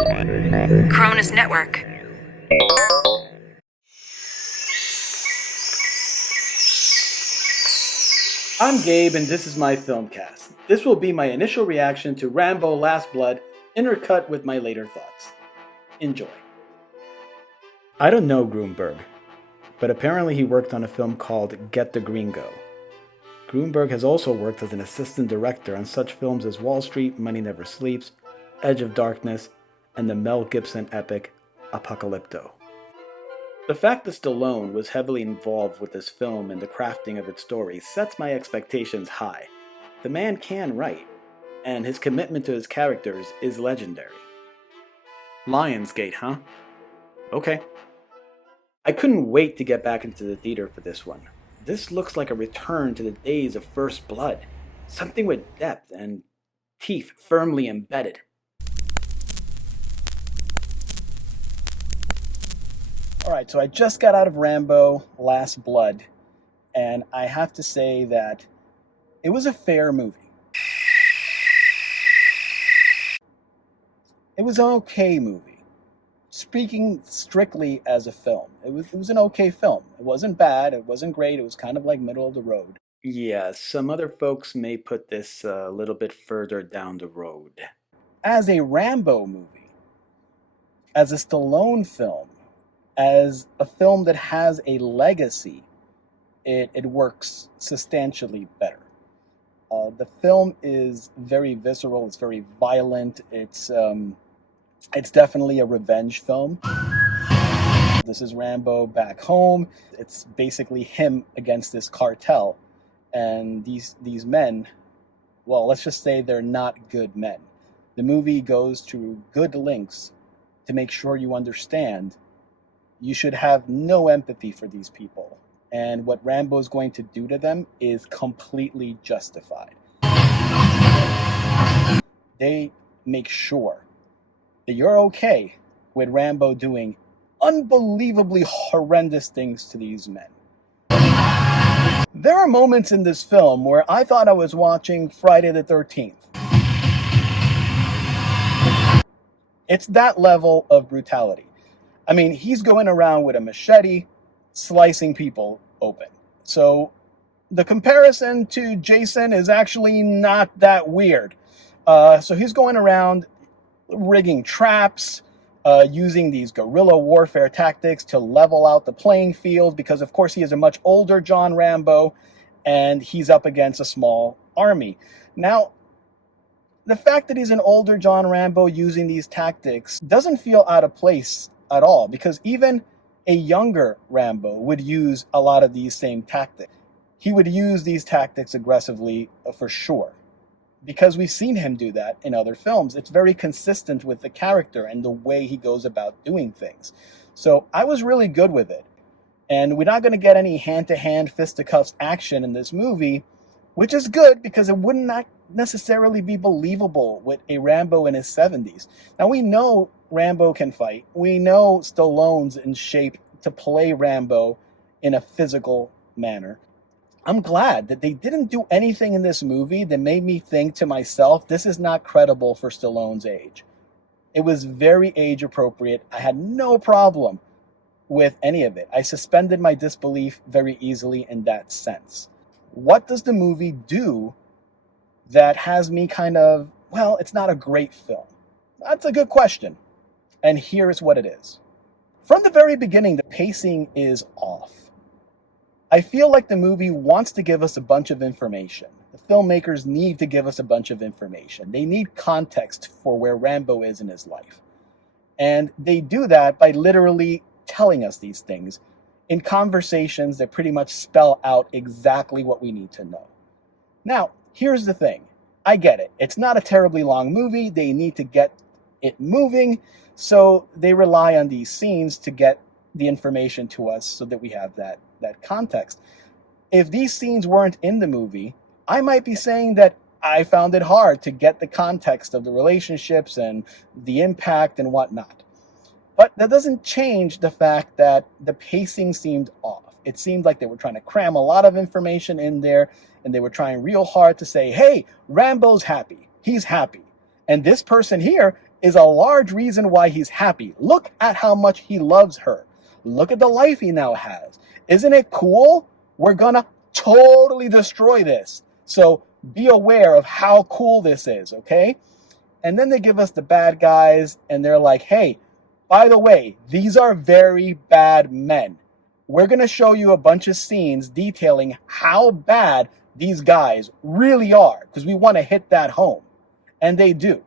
Cronus Network. I'm Gabe, and this is my filmcast. This will be my initial reaction to Rambo Last Blood, intercut with my later thoughts. Enjoy. I don't know Grunberg, but apparently he worked on a film called Get the Gringo. Grunberg has also worked as an assistant director on such films as Wall Street, Money Never Sleeps, Edge of Darkness, and the Mel Gibson epic Apocalypto. The fact that Stallone was heavily involved with this film and the crafting of its story sets my expectations high. The man can write, and his commitment to his characters is legendary. Lionsgate, huh? Okay. I couldn't wait to get back into the theater for this one. This looks like a return to the days of First Blood, something with depth and teeth firmly embedded. Alright, so I just got out of Rambo Last Blood, and I have to say that it was a fair movie. It was an okay movie. Speaking strictly as a film, it was an okay film. It wasn't bad, it wasn't great, it was kind of like middle of the road. Yeah, some other folks may put this a little bit further down the road. As a Rambo movie, as a Stallone film, as a film that has a legacy, it works substantially better. The film is very visceral, it's very violent, it's definitely a revenge film. This is Rambo back home. It's basically him against this cartel. And these men, well, let's just say they're not good men. The movie goes to good lengths to make sure you understand you should have no empathy for these people. And what Rambo is going to do to them is completely justified. They make sure that you're okay with Rambo doing unbelievably horrendous things to these men. There are moments in this film where I thought I was watching Friday the 13th. It's that level of brutality. I mean, he's going around with a machete, slicing people open. So the comparison to Jason is actually not that weird. So he's going around rigging traps, using these guerrilla warfare tactics to level out the playing field because, of course, he is a much older John Rambo, and he's up against a small army. Now, the fact that he's an older John Rambo using these tactics doesn't feel out of place at all, because even a younger Rambo would use a lot of these same tactics. He would use these tactics aggressively for sure, because we've seen him do that in other films. It's very consistent with the character and the way he goes about doing things. So I was really good with it. And we're not going to get any hand-to-hand, fisticuffs action in this movie, which is good because it would not necessarily be believable with a Rambo in his 70s. Now, we know Rambo can fight. We know Stallone's in shape to play Rambo in a physical manner. I'm glad that they didn't do anything in this movie that made me think to myself, this is not credible for Stallone's age. It was very age appropriate. I had no problem with any of it. I suspended my disbelief very easily in that sense. What does the movie do that has me kind of, well, it's not a great film? That's a good question. And here's what it is. From the very beginning, the pacing is off. I feel like the movie wants to give us a bunch of information. The filmmakers need to give us a bunch of information. They need context for where Rambo is in his life. And they do that by literally telling us these things in conversations that pretty much spell out exactly what we need to know. Now, here's the thing. I get it. It's not a terribly long movie. They need to get it moving, so they rely on these scenes to get the information to us so that we have that context. If these scenes weren't in the movie, I might be saying that I found it hard to get the context of the relationships and the impact and whatnot. But that doesn't change the fact that the pacing seemed off. It seemed like they were trying to cram a lot of information in there, and they were trying real hard to say, hey, Rambo's happy. He's happy. And this person here is a large reason why he's happy. Look at how much he loves her. Look at the life he now has. Isn't it cool? We're gonna totally destroy this. So be aware of how cool this is, okay? And then they give us the bad guys, and they're like, hey, by the way, these are very bad men. We're going to show you a bunch of scenes detailing how bad these guys really are, because we want to hit that home. And they do.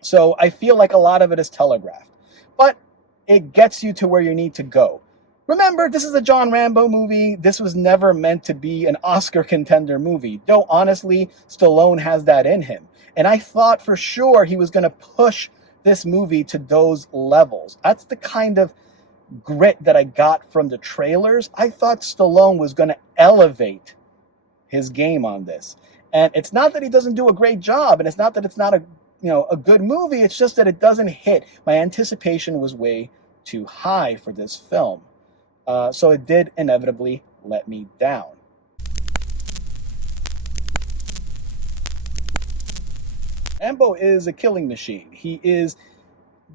So I feel like a lot of it is telegraphed. But it gets you to where you need to go. Remember, this is a John Rambo movie. This was never meant to be an Oscar contender movie. Though, honestly, Stallone has that in him. And I thought for sure he was going to push this movie to those levels. That's the kind of grit that I got from the trailers. I thought Stallone was going to elevate his game on this. And it's not that he doesn't do a great job, and it's not that it's not a good movie. It's just that it doesn't hit. My anticipation was way too high for this film. So it did inevitably let me down. Rambo is a killing machine. He is,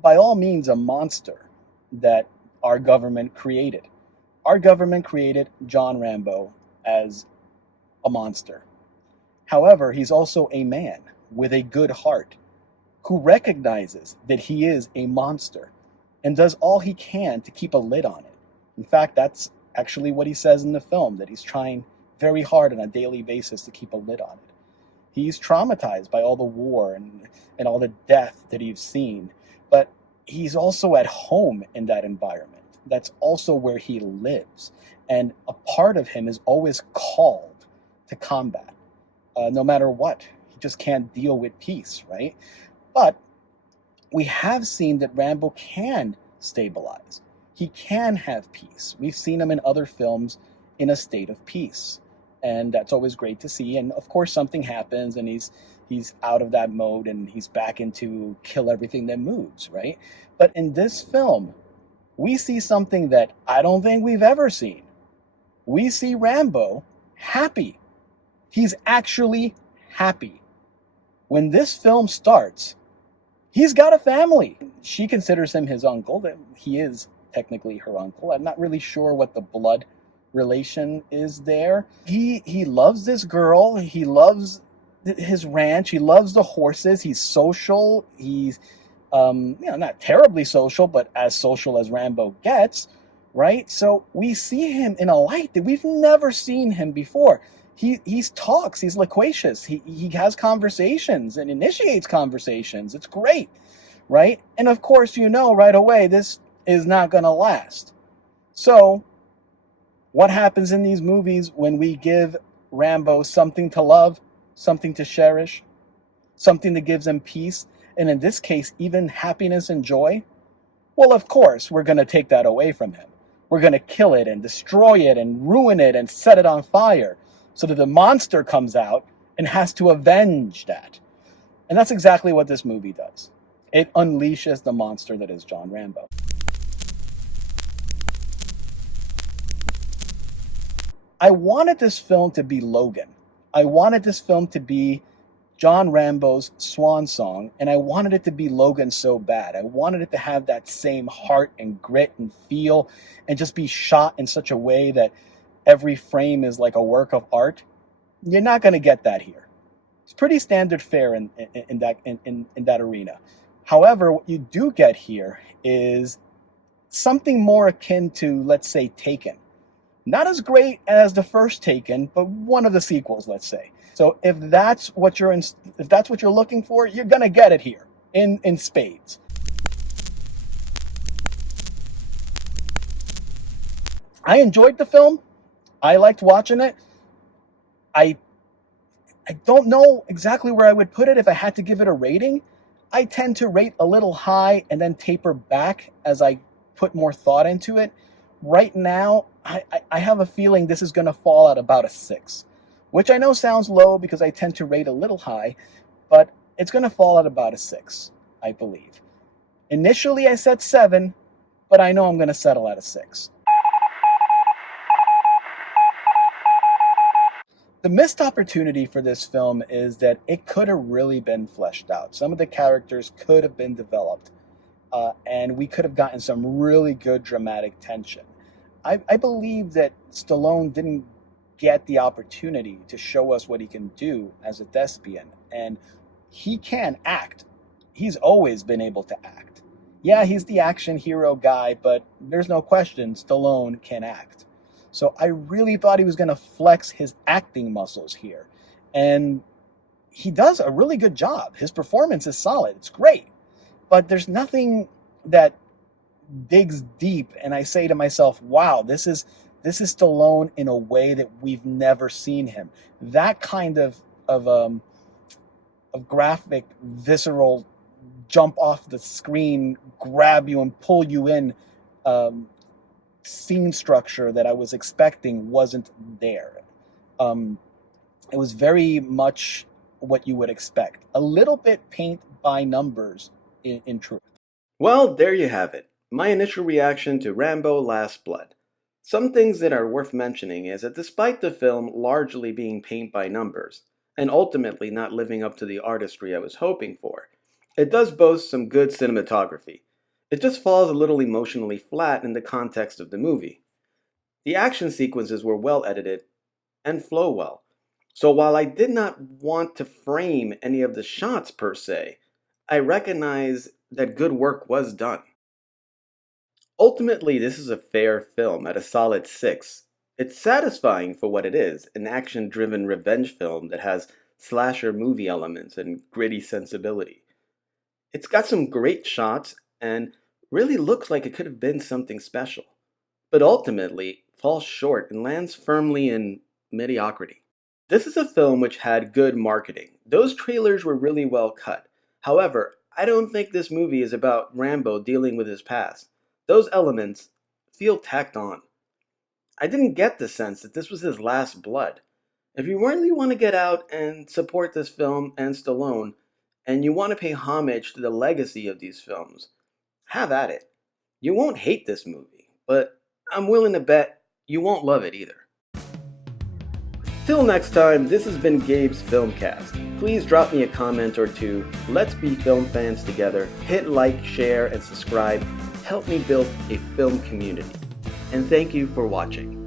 by all means, a monster that our government created. Our government created John Rambo as a monster. However, he's also a man with a good heart who recognizes that he is a monster and does all he can to keep a lid on it. In fact, that's actually what he says in the film, that he's trying very hard on a daily basis to keep a lid on it. He's traumatized by all the war and all the death that he's seen, but he's also at home in that environment. That's also where he lives. And a part of him is always called to combat, no matter what. He just can't deal with peace, right? But we have seen that Rambo can stabilize. He can have peace. We've seen him in other films in a state of peace. And that's always great to see. And of course, something happens and he's out of that mode and he's back into kill everything that moves, right? But in this film, we see something that I don't think we've ever seen. We see Rambo happy. He's actually happy. When this film starts, he's got a family. She considers him his uncle. He is technically her uncle. I'm not really sure what the blood relation is there. He loves this girl. He loves his ranch. He loves the horses. He's social. He's not terribly social, but as social as Rambo gets, right? So we see him in a light that we've never seen him before. He talks. He's loquacious. He has conversations and initiates conversations. It's great, right? And of course, right away, this is not going to last. So what happens in these movies when we give Rambo something to love, something to cherish, something that gives him peace, and in this case, even happiness and joy? Well, of course, we're going to take that away from him. We're going to kill it and destroy it and ruin it and set it on fire so that the monster comes out and has to avenge that. And that's exactly what this movie does. It unleashes the monster that is John Rambo. I wanted this film to be Logan. I wanted this film to be John Rambo's swan song, and I wanted it to be Logan so bad. I wanted it to have that same heart and grit and feel and just be shot in such a way that every frame is like a work of art. You're not going to get that here. It's pretty standard fare in that arena. However, what you do get here is something more akin to, let's say, Taken. Not as great as the first Taken, but one of the sequels, let's say. So if that's what you're looking for, you're gonna get it here in spades. I enjoyed the film. I liked watching it. I don't know exactly where I would put it if I had to give it a rating. I tend to rate a little high and then taper back as I put more thought into it. Right now, I have a feeling this is going to fall at about a 6, which I know sounds low because I tend to rate a little high, but it's going to fall at about a 6, I believe. Initially, I said 7, but I know I'm going to settle at a 6. The missed opportunity for this film is that it could have really been fleshed out. Some of the characters could have been developed, and we could have gotten some really good dramatic tension. I believe that Stallone didn't get the opportunity to show us what he can do as a thespian, and he can act. He's always been able to act. Yeah, he's the action hero guy, but there's no question Stallone can act. So I really thought he was going to flex his acting muscles here. And he does a really good job. His performance is solid. It's great. But there's nothing that digs deep and I say to myself, wow, this is Stallone in a way that we've never seen him. That kind of graphic, visceral, jump off the screen, grab you and pull you in scene structure that I was expecting wasn't there. Um, it was very much what you would expect. A little bit paint by numbers in truth. Well, there you have it. My initial reaction to Rambo Last Blood. Some things that are worth mentioning is that despite the film largely being paint by numbers, and ultimately not living up to the artistry I was hoping for, it does boast some good cinematography. It just falls a little emotionally flat in the context of the movie. The action sequences were well edited and flow well. So while I did not want to frame any of the shots per se, I recognize that good work was done. Ultimately, this is a fair film at a solid 6. It's satisfying for what it is, an action-driven revenge film that has slasher movie elements and gritty sensibility. It's got some great shots and really looks like it could have been something special, but ultimately falls short and lands firmly in mediocrity. This is a film which had good marketing. Those trailers were really well cut. However, I don't think this movie is about Rambo dealing with his past. Those elements feel tacked on. I didn't get the sense that this was his last blood. If you really want to get out and support this film and Stallone, and you want to pay homage to the legacy of these films, have at it. You won't hate this movie, but I'm willing to bet you won't love it either. Till next time, this has been Gabe's Filmcast. Please drop me a comment or two. Let's be film fans together. Hit like, share, and subscribe. Help me build a film community. And thank you for watching.